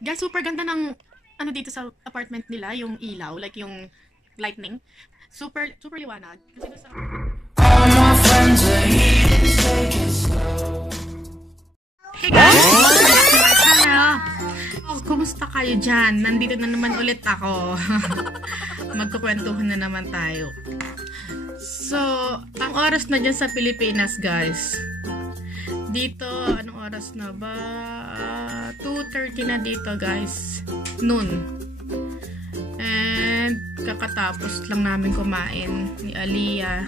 Guys, super ganda ng ano dito sa apartment nila, yung ilaw, like yung lightning. Super liwanag. Kasi doon sa... Hey guys! Hello! Oh, kumusta kayo dyan? Nandito na naman ulit ako. Magkukwentuhan na naman tayo. So, ang oras na dyan sa Pilipinas, guys. Dito, anong oras na ba? 2:30 na dito, guys. Noon. And, kakatapos lang namin kumain ni Aliyah.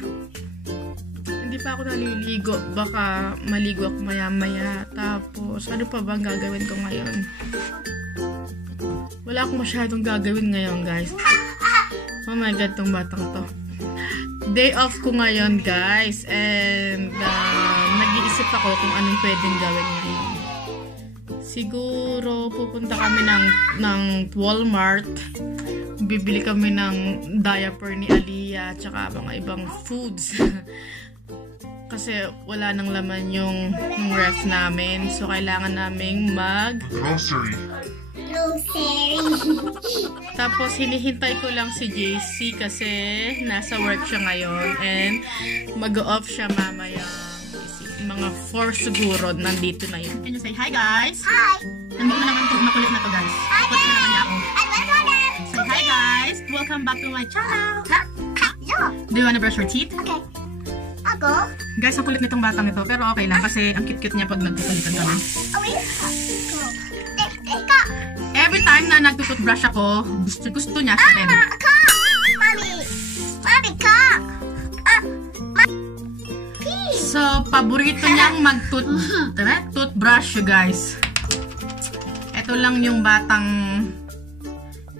Hindi pa ako naliligo. Baka maligo ako maya-maya. Tapos, ano pa bang gagawin ko ngayon? Wala akong masyadong gagawin ngayon, guys. Oh my God, tong batang to. Day off ko ngayon, guys. And, nag-iisip ako kung anong pwedeng gawin ngayon. Siguro, pupunta kami ng Walmart. Bibili kami ng diaper ni Aliyah, tsaka mga ibang foods. Kasi wala nang laman yung ref namin. So, kailangan naming grocery. Tapos, hinihintay ko lang si JC kasi nasa work siya ngayon. And, mag-off siya mamaya. Mga 4 siguro, nandito na yun. Can you say hi, guys? Hi! Nandito na naman itong makulit na to, guys. Makulit na naman niya ako. Say hi, guys! Welcome back to my channel! Do you wanna brush your teeth? Okay. Ako? Guys, ang kulit nitong batang ito. Pero okay lang kasi ang cute-cute niya pag nagkukulitan kami. Every time na nagtututbrush ako, gusto niya siya rin. So, paborito niyang mag-toothbrush, guys. Ito lang yung batang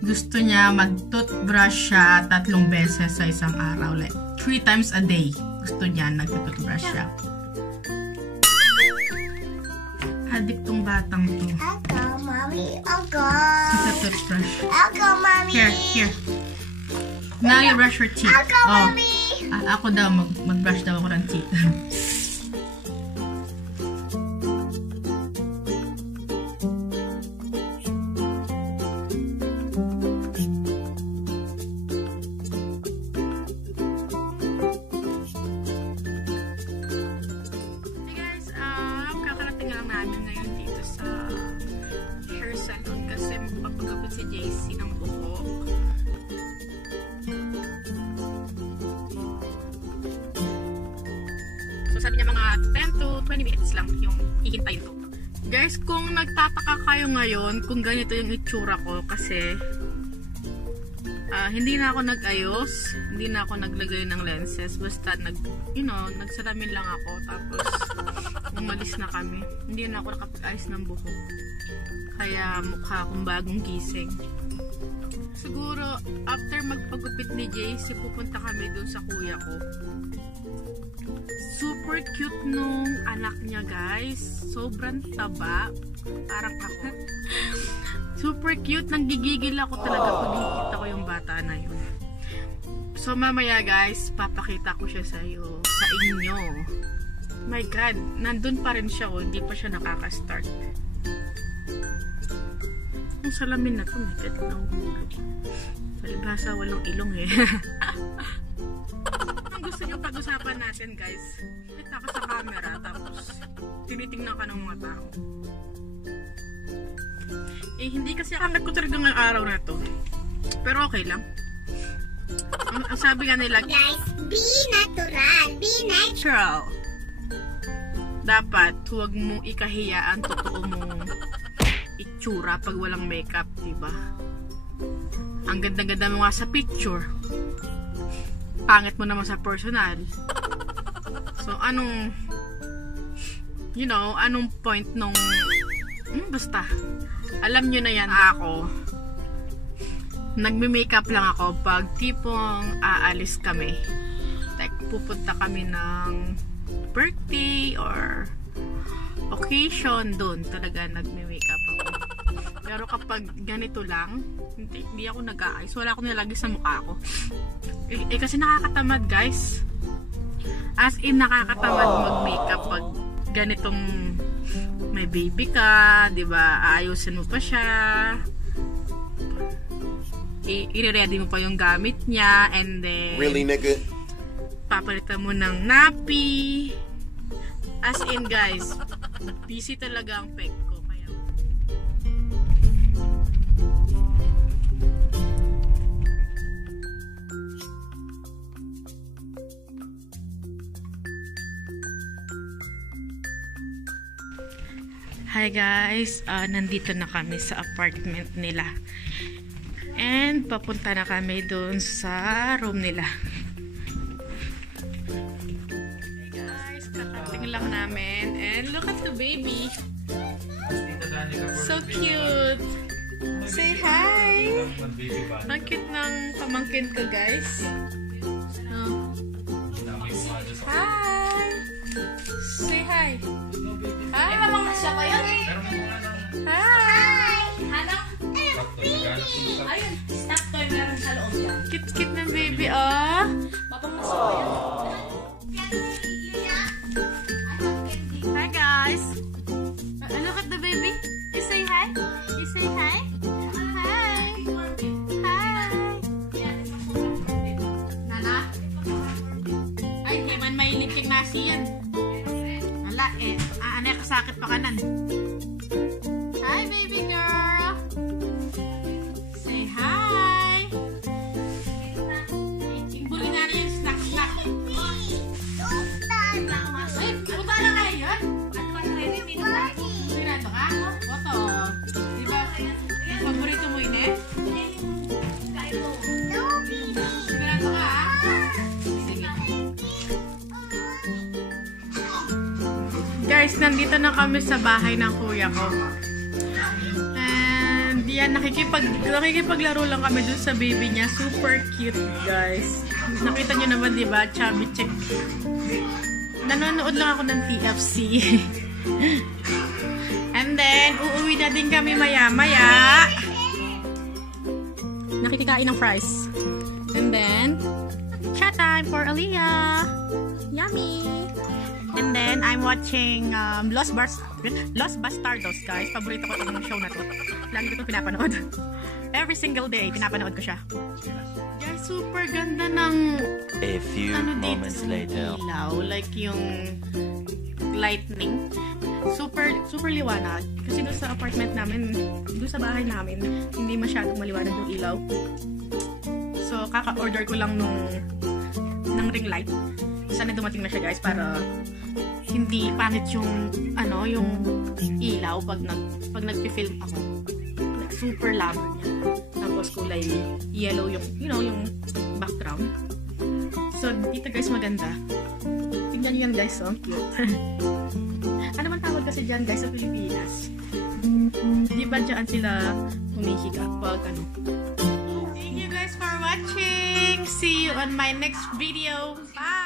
gusto niya mag-toothbrush siya 3 beses sa isang araw. Like, 3 times a day. Gusto niya nag-toothbrush siya. Adik tong batang to. Ako, mommy. Ako. Sa toothbrush. Ako, mommy. Here. Now you brush your teeth. Ako, mommy. Ako daw, mag-brush daw ako ng teeth. Hey guys, kakarating lang namin ngayon dito sa hair salon kasi magpapagapit si JC ng buhok. Sabi niya mga 10 to 20 minutes lang yung hihintayin ko. Guys, kung nagtataka kayo ngayon kung ganito yung itsura ko kasi hindi na ako nag-ayos, hindi na ako naglagay ng lenses, basta nagsalamin lang ako tapos umalis na kami. Hindi na ako nakapag-ayos ng buhok. Kaya mukha akong bagong gising. Siguro after magpagupit ni JC, pupunta kami dun sa kuya ko. Super cute nung anak niya, guys. Sobrang taba. Parang ako. Super cute. Nanggigigil ako talaga pag nakikita ko yung bata na yun. So, mamaya, guys, papakita ko siya sa inyo. My God. Nandun pa rin siya. Hindi pa siya nakaka-start. Yung salamin na to, may God, nahuhulog. Palibhasa, walang ilong eh. Gusto nyo pag-usapan natin, guys. Kita ka sa camera tapos tinitingnan ka ng mga tao. Hindi kasi angat ko talaga ng araw na to. Pero okay lang. Ang sabi nga nila, Guys, be natural. Be natural. dapat huwag mong ikahiya ang totoo mong itsura pag walang makeup, diba? Ang ganda-ganda mo nga sa picture. Pangit mo naman sa personal. So, anong point nung basta, alam nyo na yan. Ako, nagme-makeup lang ako pag tipong aalis kami. Like, pupunta kami ng birthday or occasion, doon talaga nagme-makeup ako. Pero kapag ganito lang, hindi ako nag-aayos. Wala akong nilagay sa mukha ko. Kasi nakakatamad, guys. As in, nakakatamad mag-makeup pag ganitong may baby ka, 'di ba? Aayusin mo pa siya. I-ready mo pa yung gamit niya, and then Really, nigga? papalitan mo ng nappy. As in, guys, busy talaga ang peg ko. Kaya hi guys, nandito na kami sa apartment nila. And papunta na kami doon sa room nila. Hey guys, kakating lang namin. And look at the baby. So cute. Say hi. Ang cute ng pamangkin ko, guys. Oh. Hi. Say hi. Hi. Siya ba yun? Hi. Ayun, stop toy meron sa loob yan. Cute-cute ng baby, oh. Mapangaso ba yun? Hi, guys. Look at the baby. You say hi? You say hi? Hi. Hi. Nala? Ay, di man mahilig kang nasi yan. Nala, ano kasakit pa kanan. Hi, baby girl. Say hi. Imbuli na rin yung snack. Ay, punta na kayo yun? Sigurado ka? Oto. Diba, paborito mo yun eh? Sigurado ka ha? Sige. Guys, nandito na kami sa bahay ng kuya ko. And yan, nakikipaglaro lang kami dun sa baby niya. Super cute, guys. Nakita nyo naman, diba? Chubby chick. Nanonood lang ako ng TFC. And then, uuwi na din kami maya-maya. Nakikikain ng fries. And then, chat time for Aliyah. Yummy! And then, I'm watching Los Bastardos, guys. Paborito ko itong show na to. Lagi ko ito pinapanood. Every single day, pinapanood ko siya. Guys, super ganda ng A few moments later. ilaw. Like yung lightning. Super liwanag. Kasi doon sa apartment namin, doon sa bahay namin, hindi masyadong maliwanag yung ilaw. So, kaka-order ko lang ng ring light. Sana dumating na siya, guys, para hindi pangit yung yung ilaw pag nagpi-film ako. Super lamang niya. Tapos kulay yellow yung yung background. So dito, guys, maganda. Tingnan niyo yan, guys, so cute. Ano man tawag kasi diyan, guys, sa Pilipinas? Di ba diyan sila humihiga pag Thank you, guys, for watching. See you on my next video. Bye.